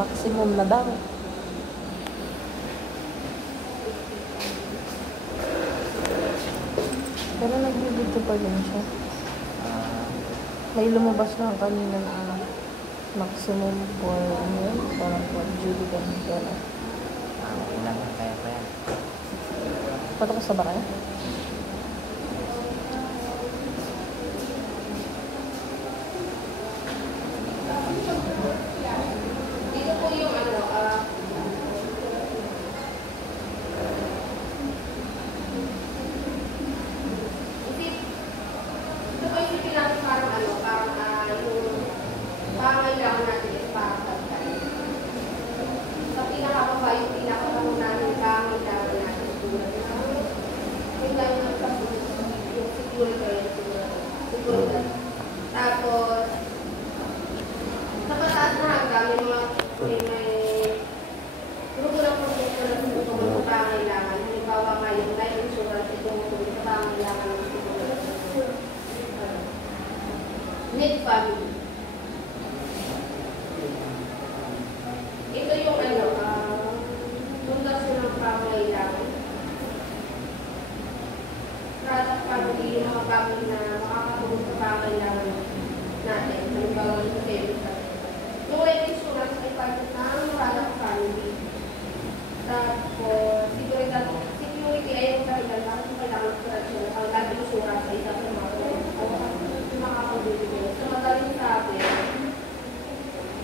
Maximum na daw. Pero nagbibidyo pa din siya. May lumabas na kanina na maximum for parang for Julie ganun pala. Ilan na kaya pa yan? Patok sa ba kaya? Dito po yung isipin natin parang yung pangailangan natin is parang tagtay. Sa pinakababa yung pinakababa natin pangailangan natin yung gano'n ng yung security. Tapos, sa pataas na hanggang yung mga may grupo ng produkto na tumutulong sa pangailangan. Halimbawa nga yung life insurance ito tumutulong sa pangailangan ng need family. Ito yung pundasyon ng pangailangan. Product family, yung mga family na makakatulong sa pangailangan natin. Halimbawa yung savings. Yung life insurance ay part ng product family. Tapos, security ay yung dahilan bakit kailangan operasyon ang life insurance ay isa sa mga pag-ibig. Sa madaling sabi,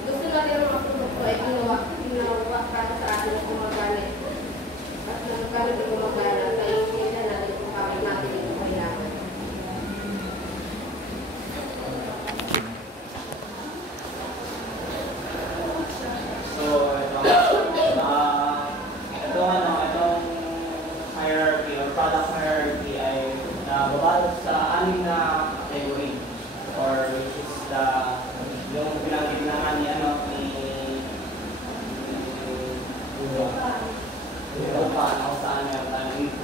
gusto natin ang mga produkto ay ginawa para sa atin na gumagamit. At nagagamit ang gumagamit ay hindi na natin kung bakit natin ito kailangan. Itong hierarchy or product hierarchy ay nababalot sa anim na category or which is yung pinanggit naman ni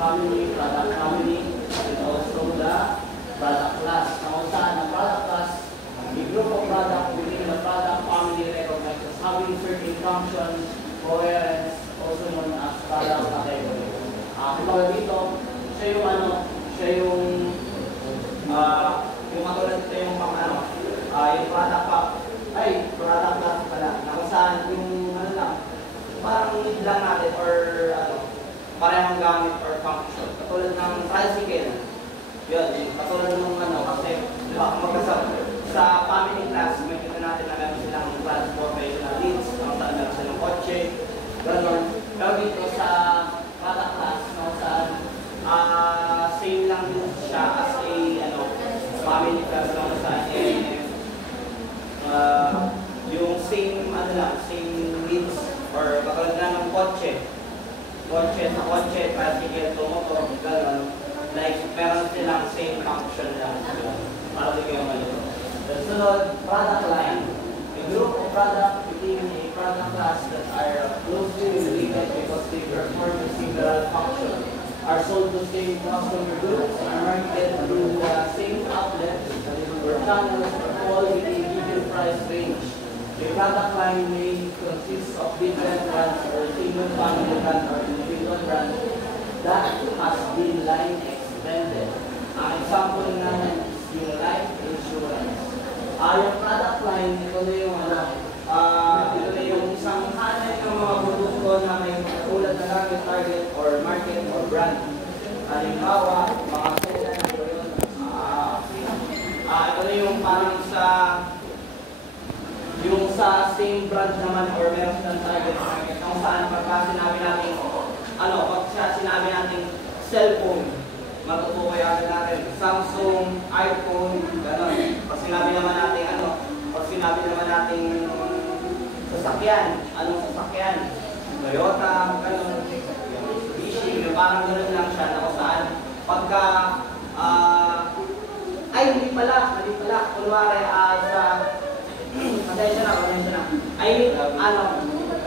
family, product family, and also the product class. Kung saan ang product class, the group of product within the product family recognized as having certain functions, coherence, also known as product category. Kung dito, siya yung katulad dito yung yung product class pala, na kung saan yung parang need lang natin or parehong gamit or function. Katulad ng tricycle. Yun, katulad ng kasi, di ba, sa family class, may kita natin na meron silang transportational needs, kung saan meron silang kotse, gano'n. Pero dito sa product class, kung saan same lang din siya as a family class, kung saan yung same needs or katulad na ng kotse sa kotse, tricycle, motor, gano'n. Like, meron silang same function lang. Para di kayo malito. Sunod, product line. A group of product within a product class that are closely related because they perform a similar function, are sold to same customer groups, are marketed through the same outlet or channels or all within a given price range. The product line may consist of different brands or single family brand or individual brand that has been line extended. Ang example naman is yung life insurance. Yung product line, ito na yung isang hanay ng mga produkto na may tulad na lang target or market or brand. Halimbawa, mga sedan na yun. Ito na yung parang sa same brand naman or meron silang target market kung saan pagka sinabi natin sinabi natin cellphone, matutukoy agad natin Samsung, iPhone, gano'n. Pag sinabi naman natin sasakyan, anong sasakyan? Toyota, gano'n. Mitsubishi, parang gano'n lang siya na kung saan pagka hindi pala, kunwari pasensya na. I mean,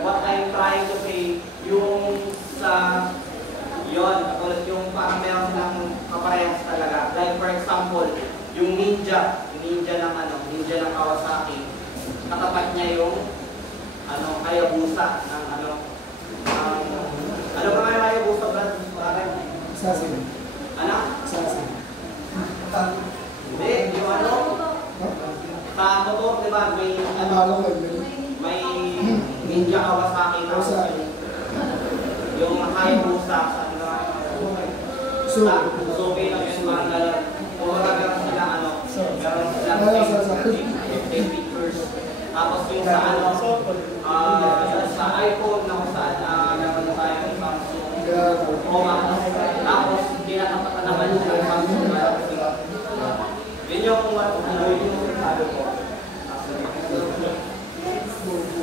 what I'm trying to say, yung katulad yung parang meron silang kaparehas talaga. Like for example, yung ninja ng Kawasaki. Katapat niya yung Hayabusa ng ano ba nga Hayabusa, Brad? Assassin. Ano? Assassin. Hindi, yung sa motor, di ba, may ninja Kawasaki na yung Hayabusa sa so lang yun, mga galang. Meron silang pictures. Tapos yung sa iPhone na kung saan naman tayo ng Samsung Pro Max. Tapos kinakapatan naman yung Samsung Galaxy. Yun yung sabi ko.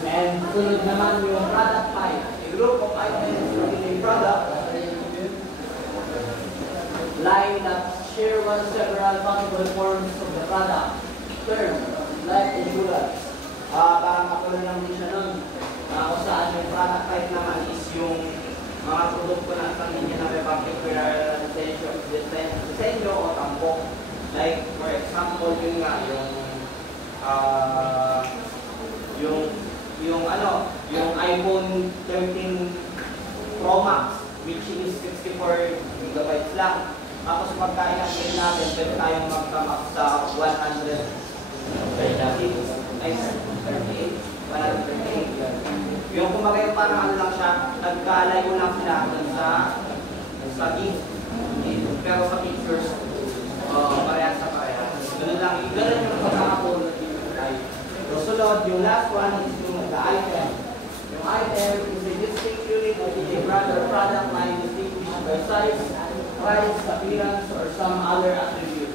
And sunod naman yung product 5. A group of items in a product line that share one several possible forms of the product. Term, life insurance. Parang katulad lang din siya nun. Kung saan yung product type naman is yung mga produkto na sa linya na may particular disenyo o tampok. Like, for example, yun nga, yung iPhone 13 Pro Max, which is 64 gigabytes lang. Tapos pagka in-upgrade natin, pwede tayong magka-max sa 138. Yung kumbaga yung parang lang siya, nagkalayo lang sila sa gig. Pero sa pictures, parehas sa parehas. Ganun lang, ganun yung pagkakakulot yung tayo. Sunod, yung last one is yung item. Yung item is a distinct unit of a product line distinguished by size, price, appearance, or some other attribute.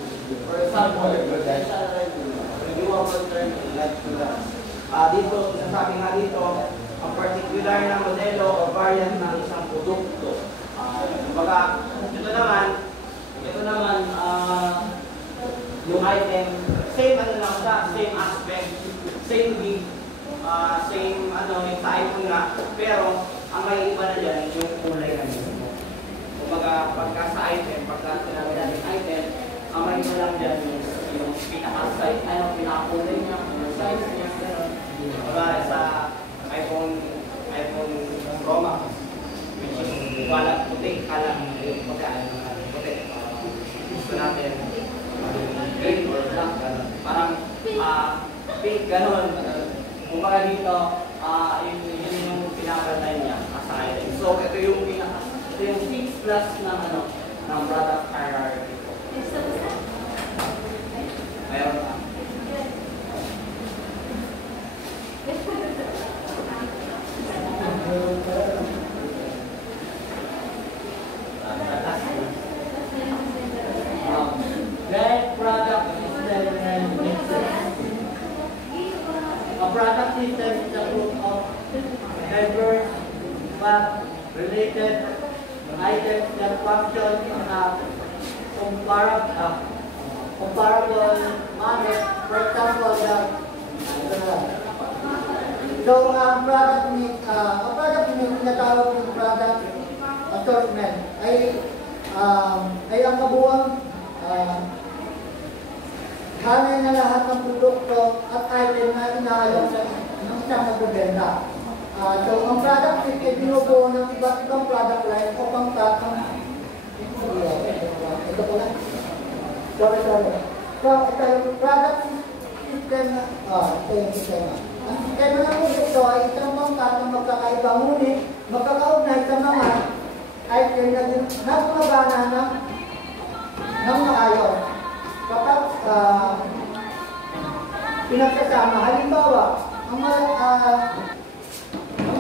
For example, potential renewable term like dito, sinasabi nga dito, ang particular na modelo o variant ng isang produkto. Kumbaga, ito naman, yung item, same lang siya, same aspect, same big, same yung sa iPhone nga, pero ang may iba na dyan, yung kulay na mismo. Kumbaga, pagka sa item, pagka sinabi natin item, ang may iba lang dyan yung pinaka-size, pinaka-kulay niya, yung size niya, gano'n. Kumbaga, sa iPhone Pro Max, which is walang puti, puti. Gusto natin, green or black, gano'n. Parang pink, gano'n. Kumbaga dito, yun yung pinaka-design niya sa item. So, ito yung 6 plus ng product hierarchy. Mayroon pa. A product system is a group of diverse but related items that function in a comparable manner. For example, ang product tinatawag ng product assortment ay ang kabuuang hanay na lahat ng produkto at item na inaalok ng isang magbebenta. So, ang product list ay binubuo ng iba't ibang product line o pangtatang ito po lang. Sorry. So, ito yung product system na ito yung sistema. Ang sistema ng produkto ay isang pangtatang magkakaiba, ngunit magkakaugnay sa mga item na gumagana ng maayos. Kapag pinagsasama, halimbawa, ang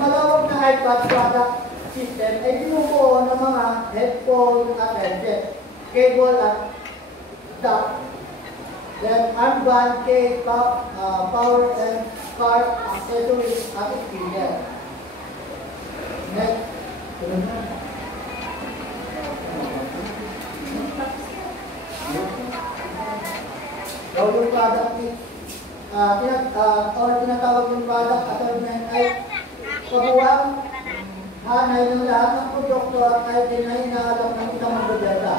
malawak na iPad product system ay binubuo ng mga headphone at headset, cable at dock, then armband, case, power and car accessories at speaker. Next. So, yung product tinatawag yung product assortment ay kabuuang hanay ng lahat ng produkto at item na inaalok ng isang magbebenta.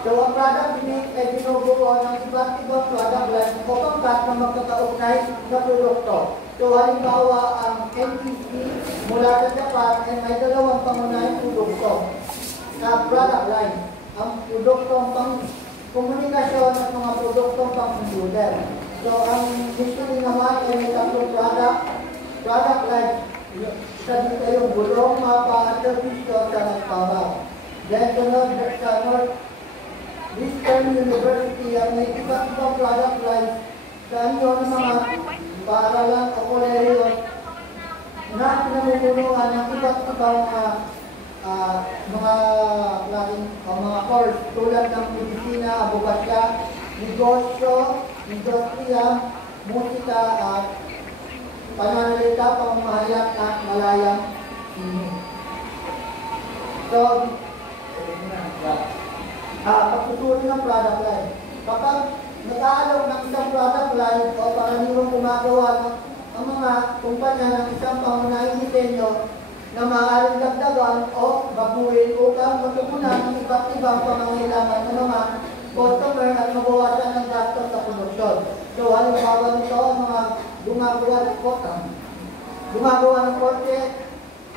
So, ang product mix ay binubuo ng iba't ibang product line o pangkat na magkakaugnay na produkto. So, halimbawa, ang NPC mula sa Japan ay may dalawang pangunahing produkto na product line. Ang produktong pang-komunikasyon at mga produktong pang-computer. So, ang Michelin naman ay may tatlong product line. Isa dito yung bulong, mapa, at servisyo sa nagpapa. Then, sunod sa Northeastern University ang may iba't ibang product line sa inyo ng mga paaralan o kolehiyo na pinamumunuan ng iba't ibang mga course tulad ng medisina, abogacya, negosyo, industriya, musika at pananalita, pamamahayag at malayang sining. So, pagsusuri ng product line. Kapag nag-aalok ng isang product line o karaniwang gumagawa ng mga kumpanya ng isang pangunahing disenyo na maaaring dagdagan o baguhin upang matugunan ng iba't ibang pangangailangan ng mga customer at mabawasan ng gastos sa produksyon. So, halimbawa nito, ang mga gumagawa ng kotse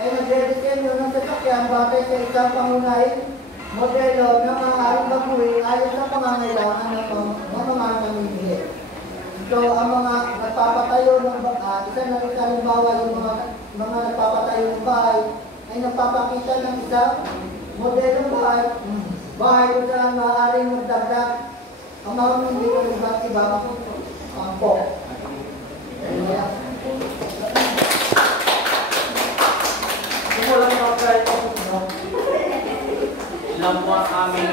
ay nagre-disenyo ng sasakyan batay sa isang pangunahing modelo na maaaring baguhin ayon sa pangangailangan ng mga namimili. So, ang mga nagpapatayo ng isa na rin halimbawa yung mga nagpapatayo ng bahay ay nagpapakita ng isang modelong bahay kung saan maaaring magdagdag ang mga mamimili ng iba't ibang pangko. Kung walang mga kahit ilang buwan kami